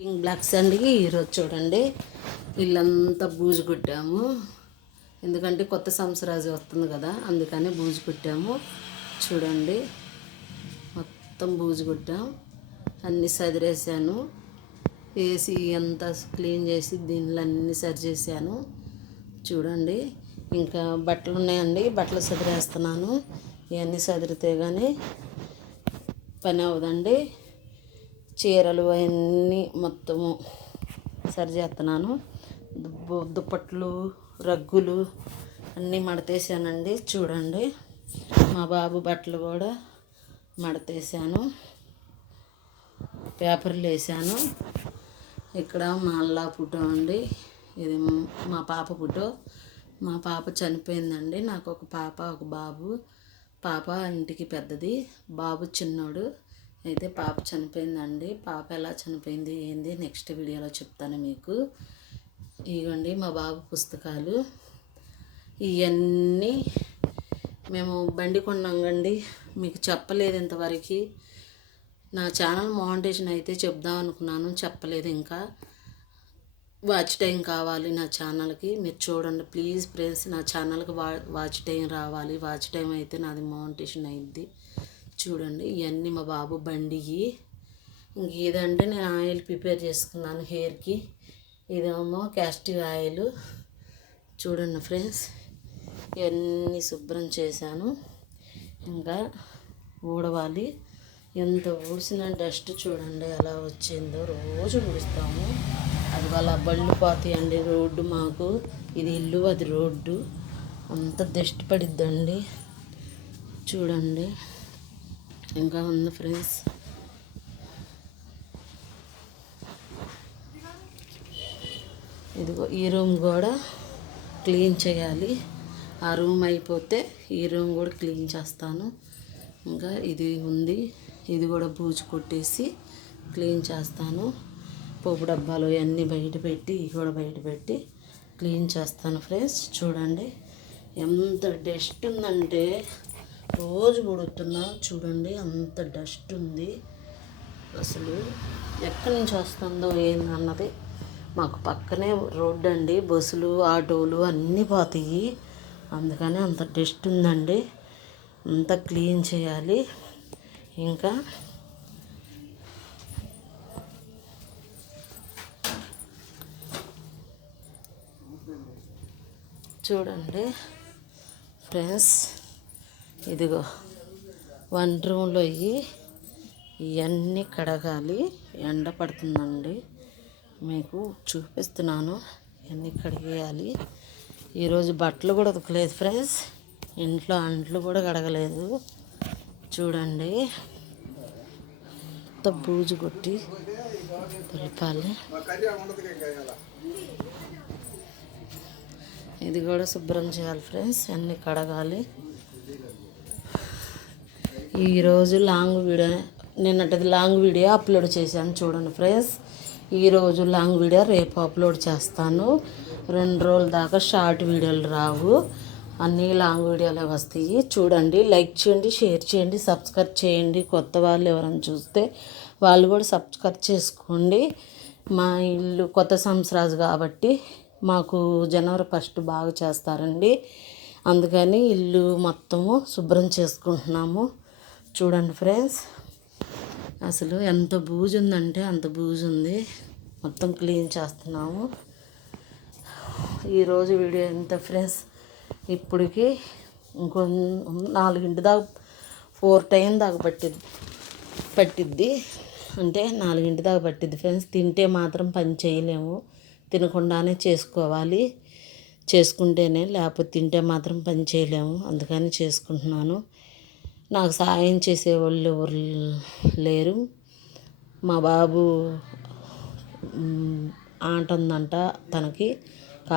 Pink blocks అండి. ఈరోజు చూడండి ఇల్లంతా బూజు కొట్టాము. ఎందుకంటే కొత్త సంవత్సరాజు వస్తుంది కదా, అందుకని బూజు కొట్టాము. చూడండి మొత్తం బూజు కొట్టాం. అన్నీ సదిరేసాను, వేసి అంతా క్లీన్ చేసి దీనిలో అన్నీ సరి చేశాను. చూడండి ఇంకా బట్టలు ఉన్నాయండి, బట్టలు సదిరేస్తున్నాను. ఇవన్నీ సదిరితే కానీ పని అవ్వదండి. చీరలు అవన్నీ మొత్తము సరి చేస్తున్నాను. దుప్పట్లు, రగ్గులు అన్నీ మడతేసానండి. చూడండి మా బాబు బట్టలు కూడా మడతేసాను, పేపర్లు వేసాను. ఇక్కడ మా అల్లా ఫోటో అండి, ఇది మా పాప ఫోటో. మా పాప చనిపోయిందండి. నాకు ఒక పాప ఒక బాబు. పాప ఇంటికి పెద్దది, బాబు చిన్నోడు. అయితే పాప చనిపోయిందండి. పాప ఎలా చనిపోయింది ఏంది నెక్స్ట్ వీడియోలో చెప్తాను మీకు. ఇవ్వండి మా బాబు పుస్తకాలు. ఇవన్నీ మేము బండి కొన్నాంగండి, మీకు చెప్పలేదు ఇంతవరకు. నా ఛానల్ మోనిటైజేషన్ అయితే చెప్దాం అనుకున్నాను, చెప్పలేదు ఇంకా. వాచ్ టైం కావాలి నా ఛానల్కి, మీరు చూడండి ప్లీజ్ ఫ్రెండ్స్. నా ఛానల్కి వాచ్ టైం రావాలి. వాచ్ టైం అయితే నాది మోనిటైజేషన్ అయింది. చూడండి ఇవన్నీ మా బాబు బండికి. ఇంక ఇదంటే నేను ఆయిల్ ప్రిపేర్ చేసుకున్నాను హెయిర్కి. ఇదేమో క్యాస్టివ్ ఆయిల్. చూడండి ఫ్రెండ్స్ ఇవన్నీ శుభ్రం చేశాను. ఇంకా ఊడవాలి. ఎంత ఊడ్చిన డస్ట్ చూడండి ఎలా వచ్చిందో. రోజు ఊడుస్తాము, అది వాళ్ళ బళ్ళు పోతాయండి. రోడ్డు మాకు, ఇది ఇల్లు అది రోడ్డు, అంత డస్ట్ పడిద్దండి. చూడండి ఇంకా ఉంది ఫ్రెండ్స్. ఇదిగో ఈ రూమ్ కూడా క్లీన్ చేయాలి. ఆ రూమ్ అయిపోతే ఈ రూమ్ కూడా క్లీన్ చేస్తాను. ఇంకా ఇది ఉంది, ఇది కూడా బూజు కొట్టేసి క్లీన్ చేస్తాను. పోపు డబ్బాలు అన్నీ బయట పెట్టి, ఇవి కూడా బయట పెట్టి క్లీన్ చేస్తాను ఫ్రెండ్స్. చూడండి ఎంత డస్ట్ ఉందంటే, రోజు కొడుతున్నా. చూడండి అంత డస్ట్ ఉంది. అసలు ఎక్కడి నుంచి వస్తుందో ఏందన్నది. మాకు పక్కనే రోడ్డు అండి, బస్సులు ఆటోలు అన్నీ పోతాయి. అందుకని అంత డస్ట్ ఉందండి. అంతా క్లీన్ చేయాలి. ఇంకా చూడండి ఫ్రెండ్స్, ఇదిగో వన్ రూమ్లో ఇవన్నీ కడగాలి. ఎండ పడుతుందండి, మీకు చూపిస్తున్నాను. ఇవన్నీ కడిగేయాలి. ఈరోజు బట్టలు కూడా ఉతకలేదు ఫ్రెండ్స్, ఇంట్లో అంట్లు కూడా కడగలేదు. చూడండి అంత బూజు కొట్టి దులపాలి. ఇది కూడా శుభ్రం చేయాలి ఫ్రెండ్స్, అన్నీ కడగాలి. ఈరోజు లాంగ్ వీడియో, నిన్నటిది లాంగ్ వీడియో అప్లోడ్ చేశాను చూడండి ఫ్రెండ్స్. ఈరోజు లాంగ్ వీడియో రేపు అప్లోడ్ చేస్తాను. 2 రోజుల దాకా షార్ట్ వీడియోలు రావు, అన్నీ లాంగ్ వీడియోలే వస్తాయి. చూడండి, లైక్ చేయండి, షేర్ చేయండి, సబ్స్క్రైబ్ చేయండి. కొత్త వాళ్ళు ఎవరైనా చూస్తే వాళ్ళు కూడా సబ్స్క్రైబ్ చేసుకోండి. మా ఇల్లు కొత్త సంవత్సరాలు కాబట్టి మాకు జనవరి 1 బాగా చేస్తారండి. అందుకని ఇల్లు మొత్తము శుభ్రం చేసుకుంటున్నాము. చూడండి ఫ్రెండ్స్ అసలు ఎంత బూజు ఉందంటే అంత బూజు ఉంది. మొత్తం క్లీన్ చేస్తున్నాము. ఈరోజు వీడియో ఎంత ఫ్రెండ్స్, ఇప్పటికి ఇంకో 4 దాకా 4 టైం దాకా పట్టిద్ది. అంటే 4 దాకా పట్టిద్ది ఫ్రెండ్స్. తింటే మాత్రం పని చేయలేము, తినకుండానే చేసుకోవాలి. చేసుకుంటేనే, లేకపోతే తింటే మాత్రం పని చేయలేము. అందుకని చేసుకుంటున్నాను. నాకు సహాయం చేసేవాళ్ళు ఎవరు లేరు. మా బాబు ఆట ఉందంట తనకి,